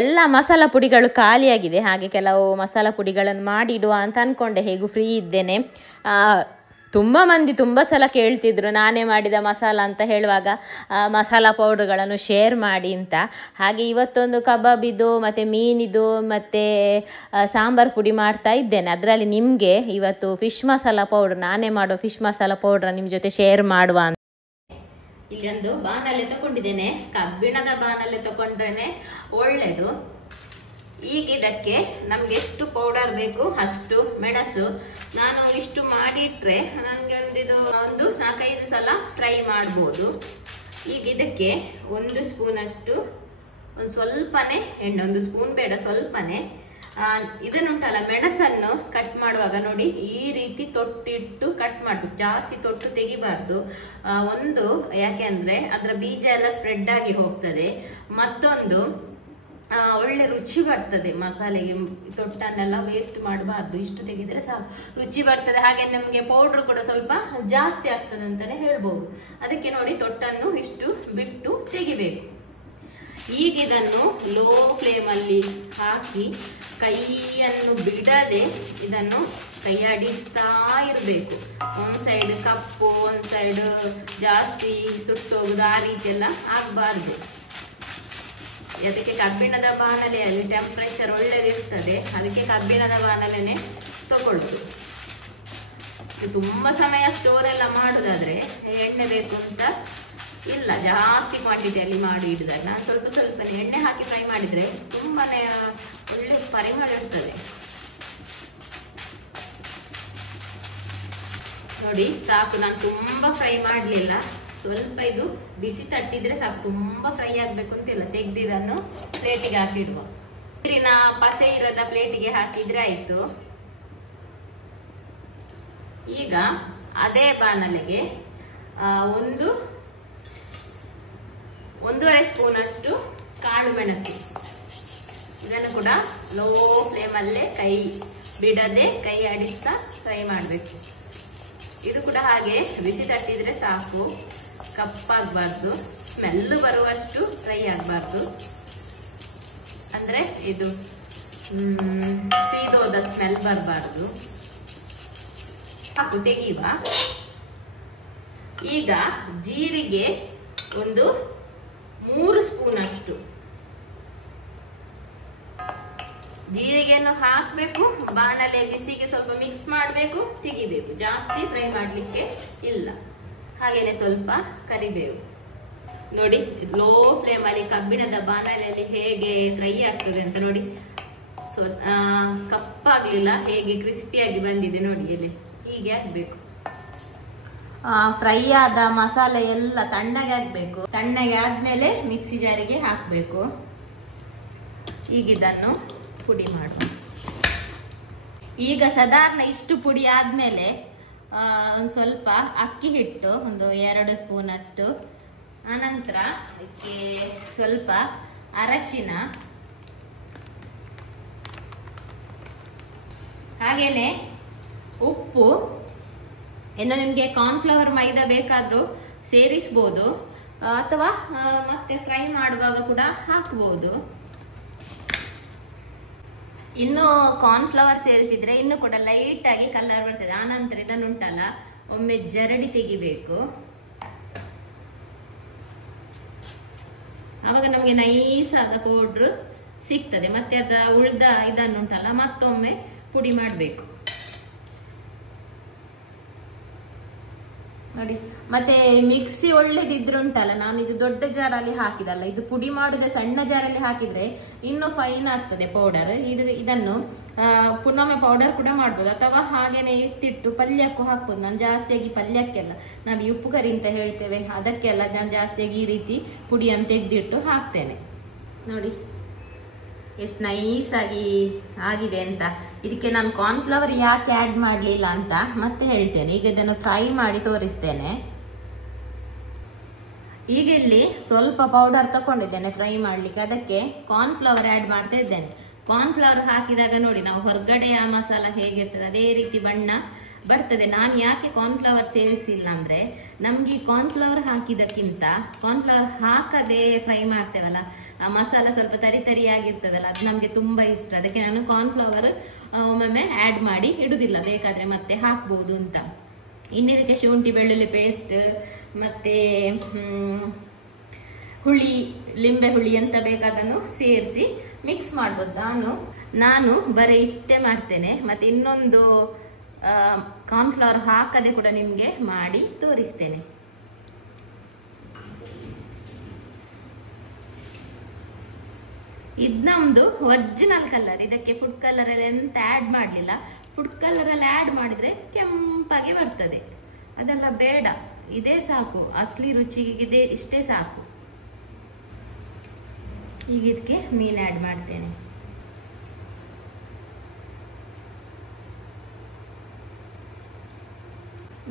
ಎಲ್ಲ ಮಸಾಲ ಪುಡಿಗಳು ಖಾಲಿಯಾಗಿದೆ. ಹಾಗೆ ಕೆಲವು ಮಸಾಲ ಪುಡಿಗಳನ್ನು ಮಾಡಿಡುವ ಅಂತ ಅಂದ್ಕೊಂಡೆ, ಹೇಗೂ ಫ್ರೀ ಇದ್ದೇನೆ. ತುಂಬ ಮಂದಿ ತುಂಬ ಸಲ ಕೇಳ್ತಿದ್ರು ನಾನೇ ಮಾಡಿದ ಮಸಾಲ ಅಂತ ಹೇಳುವಾಗ ಮಸಾಲ ಪೌಡ್ರ್ಗಳನ್ನು ಶೇರ್ ಮಾಡಿ ಅಂತ. ಹಾಗೆ ಇವತ್ತೊಂದು ಕಬಾಬಿದು ಮತ್ತು ಮೀನಿದು ಮತ್ತು ಸಾಂಬಾರು ಪುಡಿ ಮಾಡ್ತಾ ಇದ್ದೇನೆ. ಅದರಲ್ಲಿ ನಿಮಗೆ ಇವತ್ತು ಫಿಶ್ ಮಸಾಲ ಪೌಡ್ರ್, ನಾನೇ ಮಾಡೋ ಫಿಶ್ ಮಸಾಲ ಪೌಡ್ರ ನಿಮ್ಮ ಜೊತೆ ಶೇರ್ ಮಾಡುವ ಅಂತ. ಇಲ್ಲೊಂದು ಬಾಣಲೆ ತಗೊಂಡಿದ್ದೇನೆ, ಕಬ್ಬಿಣದ ಬಾಣಲೆ ತಗೊಂಡ್ರೆ ಒಳ್ಳೆಯದು. ಈಗ ಇದಕ್ಕೆ ನಮ್ಗೆ ಎಷ್ಟು ಪೌಡರ್ ಬೇಕು ಅಷ್ಟು ಮೆಣಸು ನಾನು ಇಷ್ಟು ಮಾಡಿಟ್ರೆ ನನಗೆ ಒಂದು 4-5 ಸಲ ಫ್ರೈ ಮಾಡ್ಬೋದು. ಈಗ ಇದಕ್ಕೆ 1 ಸ್ಪೂನಷ್ಟು, ಒಂದು ಸ್ವಲ್ಪನೇ ಎಣ್ಣೆ, 1 ಸ್ಪೂನ್ ಬೇಡ ಸ್ವಲ್ಪನೇ. ಇದನ್ನುಂಟಲ್ಲ ಮೆಣಸನ್ನು ಕಟ್ ಮಾಡುವಾಗ ನೋಡಿ ಈ ರೀತಿ ತೊಟ್ಟಿಟ್ಟು ಕಟ್ ಮಾಡಬೇಕು, ಜಾಸ್ತಿ ತೊಟ್ಟು ತೆಗಿಬಾರ್ದು. ಒಂದು ಯಾಕೆ ಅಂದ್ರೆ ಅದರ ಬೀಜ ಎಲ್ಲ ಸ್ಪ್ರೆಡ್ ಆಗಿ ಹೋಗ್ತದೆ, ಮತ್ತೊಂದು ಒಳ್ಳೆ ರುಚಿ ಬರ್ತದೆ ಮಸಾಲೆಗೆ. ತೊಟ್ಟನ್ನೆಲ್ಲ ವೇಸ್ಟ್ ಮಾಡಬಾರ್ದು, ಇಷ್ಟು ತೆಗೆದ್ರೆ ಸಾಕು, ರುಚಿ ಬರ್ತದೆ. ಹಾಗೆ ನಮಗೆ ಪೌಡ್ರ್ ಕೂಡ ಸ್ವಲ್ಪ ಜಾಸ್ತಿ ಆಗ್ತದೆ ಅಂತಾನೆ ಹೇಳ್ಬೋದು. ಅದಕ್ಕೆ ನೋಡಿ ತೊಟ್ಟನ್ನು ಇಷ್ಟು ಬಿಟ್ಟು ತೆಗಿಬೇಕು. ಈಗ ಇದನ್ನು ಲೋ ಫ್ಲೇಮಲ್ಲಿ ಹಾಕಿ ಕೈಯನ್ನು ಬಿಡದೆ ಇದನ್ನು ಕೈಯಾಡಿಸ್ತಾ ಇರಬೇಕು. ಒಂದು ಸೈಡ್ ಕಪ್ಪು, ಒಂದು ಸೈಡ್ ಜಾಸ್ತಿ ಸುಟ್ಟೋಗುದು, ಆ ರೀತಿ ಎಲ್ಲ ಆಗಬಾರ್ದು. ಅದಕ್ಕೆ ಕಬ್ಬಿಣದ ಬಾಣಲೆಯಲ್ಲಿ ಟೆಂಪ್ರೇಚರ್ ಒಳ್ಳೆದಿರ್ತದೆ, ಅದಕ್ಕೆ ಕಬ್ಬಿಣದ ಬಾಣಲೆನೇ ತಗೊಳ್ಳೋದು. ತುಂಬ ಸಮಯ ಸ್ಟೋರ್ ಎಲ್ಲ ಮಾಡೋದಾದ್ರೆ ಎಣ್ಣೆ ಬೇಕು ಅಂತ ಇಲ್ಲ, ಜಾಸ್ತಿ ಕ್ವಾಂಟಿಟಿಯಲ್ಲಿ ಮಾಡಿ ಇಡಿದಾಗ ನಾನು ಸ್ವಲ್ಪ ಸ್ವಲ್ಪನೇ ಎಣ್ಣೆ ಹಾಕಿ ಫ್ರೈ ಮಾಡಿದರೆ ತುಂಬಾನೇ ಒಳ್ಳೆ ಪರಿಮಳ ಇರ್ತದೆ. ನೋಡಿ ಸಾಕು, ನಾನು ತುಂಬ ಫ್ರೈ ಮಾಡಲಿಲ್ಲ, ಸ್ವಲ್ಪ ಇದು ಬಿಸಿ ತಟ್ಟಿದ್ರೆ ಸಾಕು, ತುಂಬ ಫ್ರೈ ಆಗಬೇಕು ಅಂತಿಲ್ಲ. ತೆಗೆದಿದ್ದನ್ನು ಪ್ಲೇಟಿಗೆ ಹಾಕಿಡುವ. ನೀರಿನ ಪಸೆ ಇರದ ಪ್ಲೇಟಿಗೆ ಹಾಕಿದ್ರೆ ಆಯಿತು. ಈಗ ಅದೇ ಬಾಣಲೆಗೆ 1.5 ಸ್ಪೂನ್ ಅಷ್ಟು ಕಾಳು ಮೆಣಸು, ಇದನ್ನು ಕೂಡ ಲೋ ಫ್ಲೇಮಲ್ಲೇ ಕೈ ಬಿಡದೆ ಕೈ ಆಡಿಸ್ತಾ ಫ್ರೈ ಮಾಡಬೇಕು. ಇದು ಕೂಡ ಹಾಗೆ ಬಿಸಿ ತಟ್ಟಿದ್ರೆ ಸಾಕು, ಕಪ್ಪಾಗಬಾರ್ದು, ಸ್ಮೆಲ್ಲು ಬರುವಷ್ಟು ಫ್ರೈ ಆಗಬಾರ್ದು, ಅಂದರೆ ಇದು ಸೀದೋದ ಸ್ಮೆಲ್ ಬರಬಾರ್ದು. ಸಾಕು, ತೆಗೆಯುವ. ಈಗ ಜೀರಿಗೆ ಒಂದು 3 ಸ್ಪೂನ್ ಅಷ್ಟು ಜೀರಿಗೆಯನ್ನು ಹಾಕಬೇಕು. ಬಾಣಲೆ ಬಿಸಿಗೆ ಸ್ವಲ್ಪ ಮಿಕ್ಸ್ ಮಾಡಬೇಕು, ತೆಗಿಬೇಕು, ಜಾಸ್ತಿ ಫ್ರೈ ಮಾಡಲಿಕ್ಕೆ ಇಲ್ಲ. ಹಾಗೇನೆ ಸ್ವಲ್ಪ ಕರಿಬೇವು. ನೋಡಿ ಲೋ ಫ್ಲೇಮಲ್ಲಿ ಕಬ್ಬಿಣದ ಬಾಣಲೆಯಲ್ಲಿ ಹೇಗೆ ಫ್ರೈ ಆಗ್ತದೆ ಅಂತ ನೋಡಿ. ಕಪ್ಪಾಗಲಿಲ್ಲ, ಹೇಗೆ ಕ್ರಿಸ್ಪಿಯಾಗಿ ಬಂದಿದೆ ನೋಡಿ, ಎಲೆ ಹೀಗೆ ಆಗಬೇಕು. ಫ್ರೈ ಆದ ಮಸಾಲೆ ಎಲ್ಲ ತಣ್ಣಗೆ ಆಗಬೇಕು. ತಣ್ಣಗೆ ಆದ್ಮೇಲೆ ಮಿಕ್ಸಿ ಜಾರಿಗೆ ಹಾಕಬೇಕು. ಈಗ ಇದನ್ನು ಪುಡಿ ಮಾಡುವ. ಈಗ ಸಾಧಾರಣ ಇಷ್ಟು ಪುಡಿ ಆದ್ಮೇಲೆ ಒಂದು ಸ್ವಲ್ಪ ಅಕ್ಕಿ ಹಿಟ್ಟು, ಒಂದು 2 ಸ್ಪೂನ್ ಅಷ್ಟು, ಆನಂತರ ಅದಕ್ಕೆ ಸ್ವಲ್ಪ ಅರಶಿನ, ಹಾಗೇನೆ ಉಪ್ಪು. ಇನ್ನು ನಿಮಗೆ ಕಾರ್ನ್ಫ್ಲವರ್ ಮೈದಾ ಬೇಕಾದ್ರೂ ಸೇರಿಸ್ಬೋದು, ಅಥವಾ ಮತ್ತೆ ಫ್ರೈ ಮಾಡುವಾಗ ಕೂಡ ಹಾಕ್ಬೋದು. ಇನ್ನು ಕಾರ್ನ್ಫ್ಲವರ್ ಸೇರಿಸಿದ್ರೆ ಇನ್ನು ಕೂಡ ಲೈಟ್ ಆಗಿ ಕಲರ್ ಬರ್ತದೆ. ಆನಂತರ ಇದನ್ನುಂಟಲ್ಲ ಒಮ್ಮೆ ಜರಡಿ ತೆಗಿಬೇಕು, ಆವಾಗ ನಮಗೆ ನೈಸ್ ಆದ ಪೌಡ್ರ್ ಸಿಗ್ತದೆ. ಮತ್ತೆ ಅದ ಉಳ್ದ ಇದನ್ನುಂಟಲ್ಲ ಮತ್ತೊಮ್ಮೆ ಪುಡಿ ಮಾಡಬೇಕು ನೋಡಿ. ಮತ್ತೆ ಮಿಕ್ಸಿ ಒಳ್ಳೇದಿದ್ರುಂಟಲ್ಲ, ನಾನು ಇದು ದೊಡ್ಡ ಜಾರಲ್ಲಿ ಹಾಕಿದಲ್ಲ, ಇದು ಪುಡಿ ಮಾಡಿದ ಸಣ್ಣ ಜಾರಲ್ಲಿ ಹಾಕಿದ್ರೆ ಇನ್ನೂ ಫೈನ್ ಆಗ್ತದೆ ಪೌಡರ್. ಇದನ್ನು ಪುನೊಮ್ಮೆ ಪೌಡರ್ ಕೂಡ ಮಾಡ್ಬೋದು, ಅಥವಾ ಹಾಗೇನೆ ಎತ್ತಿಟ್ಟು ಪಲ್ಯಕ್ಕೂ ಹಾಕ್ಬೋದು. ನಾನು ಜಾಸ್ತಿಯಾಗಿ ಪಲ್ಯಕ್ಕೆಲ್ಲ, ನಾವು ಉಪ್ಪು ಕರಿ ಅಂತ ಹೇಳ್ತೇವೆ, ಅದಕ್ಕೆಲ್ಲ ನಾನು ಜಾಸ್ತಿಯಾಗಿ ಈ ರೀತಿ ಪುಡಿಯನ್ನು ತೆಗೆದಿಟ್ಟು ಹಾಕ್ತೇನೆ. ನೋಡಿ ಎಷ್ಟು ನೈಸ್ ಆಗಿ ಆಗಿದೆ ಅಂತ. ಇದಕ್ಕೆ ನಾನು ಕಾರ್ನ್ಫ್ಲವರ್ ಯಾಕೆ ಆ್ಯಡ್ ಮಾಡಲಿಲ್ಲ ಅಂತ ಮತ್ತೆ ಹೇಳ್ತೇನೆ. ಈಗ ಇದನ್ನು ಫ್ರೈ ಮಾಡಿ ತೋರಿಸ್ತೇನೆ. ಈಗ ಇಲ್ಲಿ ಸ್ವಲ್ಪ ಪೌಡರ್ ತಗೊಂಡಿದ್ದೇನೆ ಫ್ರೈ ಮಾಡಲಿಕ್ಕೆ, ಅದಕ್ಕೆ ಕಾರ್ನ್ಫ್ಲವರ್ ಆ್ಯಡ್ ಮಾಡ್ತಾ ಇದ್ದೇನೆ. ಕಾರ್ನ್ಫ್ಲವರ್ ಹಾಕಿದಾಗ ನೋಡಿ, ನಾವು ಹೊರಗಡೆಯ ಮಸಾಲ ಹೇಗಿರ್ತದೆ ಅದೇ ರೀತಿ ಬಣ್ಣ ಬರ್ತದೆ. ನಾನು ಯಾಕೆ ಕಾರ್ನ್ಫ್ಲವರ್ ಸೇರಿಸಿಲ್ಲ ಅಂದರೆ, ನಮಗೆ ಕಾರ್ನ್ಫ್ಲವರ್ ಹಾಕಿದ್ದಕ್ಕಿಂತ ಕಾರ್ನ್ಫ್ಲವರ್ ಹಾಕದೆ ಫ್ರೈ ಮಾಡ್ತೇವಲ್ಲ, ಆ ಮಸಾಲ ಸ್ವಲ್ಪ ತರಿಯಾಗಿರ್ತದಲ್ಲ, ಅದು ನಮಗೆ ತುಂಬ ಇಷ್ಟ. ಅದಕ್ಕೆ ನಾನು ಕಾರ್ನ್ಫ್ಲವರ್ ಒಮ್ಮೊಮ್ಮೆ ಆ್ಯಡ್ ಮಾಡಿ ಇಡುವುದಿಲ್ಲ, ಬೇಕಾದರೆ ಮತ್ತೆ ಹಾಕ್ಬೋದು ಅಂತ. ಇನ್ನಿದಕ್ಕೆ ಶುಂಠಿ ಬೆಳ್ಳುಳ್ಳಿ ಪೇಸ್ಟ್ ಮತ್ತು ಹುಳಿ, ಲಿಂಬೆ ಹುಳಿ ಅಂತ ಬೇಕಾದನ್ನು ಸೇರಿಸಿ ಮಿಕ್ಸ್ ಮಾಡ್ಬೋದು. ನಾನು ಬರೀ ಇಷ್ಟೇ ಮಾಡ್ತೇನೆ. ಮತ್ತು ಇನ್ನೊಂದು ಕಾರ್ನ್ಫ್ಲವರ್ ಹಾಕದೆ ಕೂಡ ನಿಮಗೆ ಮಾಡಿ ತೋರಿಸ್ತೇನೆ. ಇದು ನಮ್ಮದು ಒರಿಜಿನಲ್ ಕಲರ್. ಇದಕ್ಕೆ ಫುಡ್ ಕಲರಲ್ಲಿ ಎಂತ ಆ್ಯಡ್ ಮಾಡಲಿಲ್ಲ. ಫುಡ್ ಕಲರಲ್ಲಿ ಆ್ಯಡ್ ಮಾಡಿದರೆ ಕೆಂಪಾಗಿ ಬರ್ತದೆ, ಅದೆಲ್ಲ ಬೇಡ. ಇದೇ ಸಾಕು, ಅಸಲಿ ರುಚಿಗೆ ಇಷ್ಟೇ ಸಾಕು. ಈಗ ಇದಕ್ಕೆ ಮೀನು ಆ್ಯಡ್ ಮಾಡ್ತೇನೆ.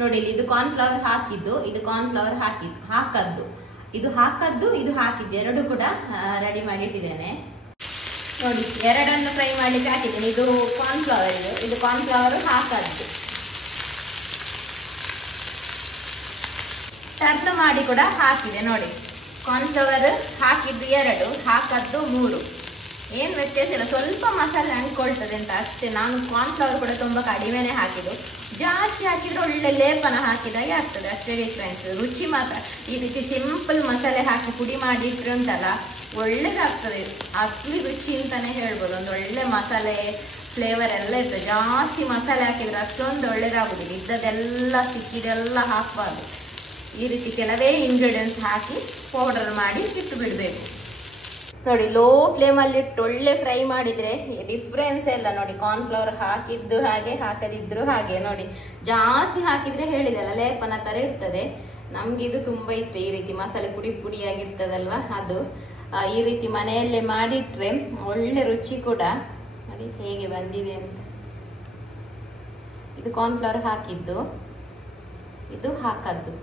ನೋಡಿ, ಇದು ಕಾರ್ನ್ಫ್ಲವರ್ ಹಾಕಿದ್ದು, ಇದು ಕಾರ್ನ್ಫ್ಲವರ್ ಹಾಕದ್ದು, ಇದು ಹಾಕಿದ್ದು ಎರಡು ಕೂಡ ರೆಡಿ ಮಾಡಿ ಇಟ್ಟಿದ್ದೇನೆ. ನೋಡಿ, ಎರಡನ್ನು ಫ್ರೈ ಮಾಡ್ಲಿಕ್ಕೆ ಹಾಕಿದ್ದೇನೆ. ಇದು ಕಾರ್ನ್ಫ್ಲವರ್, ಇದು ಕಾರ್ನ್ಫ್ಲವರ್ ಹಾಕದ್ದು. ಟರ್ನ್ ಮಾಡಿ ಕೂಡ ಹಾಕಿದೆ. ನೋಡಿ, ಕಾರ್ನ್ಫ್ಲವರ್ ಹಾಕಿದ್ದು 2, ಹಾಕದ್ದು 3. ಏನು ವ್ಯತ್ಯಾಸ ಇಲ್ಲ, ಸ್ವಲ್ಪ ಮಸಾಲೆ ಅಂಟ್ಕೊಳ್ತದೆ ಅಂತ ಅಷ್ಟೇ. ನಾನು ಕಾರ್ನ್ಫ್ಲವರ್ ಕೂಡ ತುಂಬ ಕಡಿಮೆನೇ ಹಾಕಿದ್ದು. ಜಾಸ್ತಿ ಹಾಕಿದ್ರೆ ಒಳ್ಳೆ ಲೇಪನ ಹಾಕಿದಾಗೆ ಆಗ್ತದೆ, ಅಷ್ಟೇ ಡಿಫ್ರೆನ್ಸ್. ರುಚಿ ಮಾತ್ರ ಈ ರೀತಿ ಸಿಂಪಲ್ ಮಸಾಲೆ ಹಾಕಿ ಪುಡಿ ಮಾಡಿ ಇಟ್ಟರೆ ಉಂಟಲ್ಲ, ಒಳ್ಳೇದಾಗ್ತದೆ. ಅಸಲಿ ರುಚಿ ಅಂತಾನೆ ಹೇಳ್ಬೋದು. ಒಂದು ಒಳ್ಳೆ ಮಸಾಲೆ ಫ್ಲೇವರ್ ಎಲ್ಲ ಇರ್ತದೆ. ಜಾಸ್ತಿ ಮಸಾಲೆ ಹಾಕಿದ್ರೆ ಅಷ್ಟೊಂದು ಒಳ್ಳೇದಾಗುದಿಲ್ಲ. ಇದ್ದದೆಲ್ಲ ಸಿಕ್ಕಿದೆಲ್ಲ ಹಾಕಬಾರ್ದು. ಈ ರೀತಿ ಕೆಲವೇ ಇಂಗ್ರೀಡಿಯೆಂಟ್ಸ್ ಹಾಕಿ ಪೌಡರ್ ಮಾಡಿ ಇಟ್ಟು ಬಿಡಬೇಕು. ನೋಡಿ, ಲೋ ಫ್ಲೇಮಲ್ಲಿ ಇಟ್ಟು ಒಳ್ಳೆ ಫ್ರೈ ಮಾಡಿದರೆ ಡಿಫ್ರೆನ್ಸ್ ಎಲ್ಲ ನೋಡಿ. ಕಾರ್ನ್ಫ್ಲವರ್ ಹಾಕಿದ್ದು ಹಾಗೆ, ಹಾಕದಿದ್ರು ಹಾಗೆ. ನೋಡಿ, ಜಾಸ್ತಿ ಹಾಕಿದರೆ ಹೇಳಿದೆಲ್ಲ ಲೇಪನ ಥರ ಇರ್ತದೆ. ನಮಗೆ ಇದು ತುಂಬ ಇಷ್ಟ. ಈ ರೀತಿ ಮಸಾಲೆ ಪುಡಿಯಾಗಿರ್ತದಲ್ವ, ಅದು ಈ ರೀತಿ ಮನೆಯಲ್ಲೇ ಮಾಡಿಟ್ರೆ ಒಳ್ಳೆ ರುಚಿ ಕೂಡ. ನೋಡಿ ಹೇಗೆ ಬಂದಿದೆ ಅಂತ. ಇದು ಕಾರ್ನ್ಫ್ಲವರ್ ಹಾಕಿದ್ದು, ಇದು ಹಾಕದ್ದು.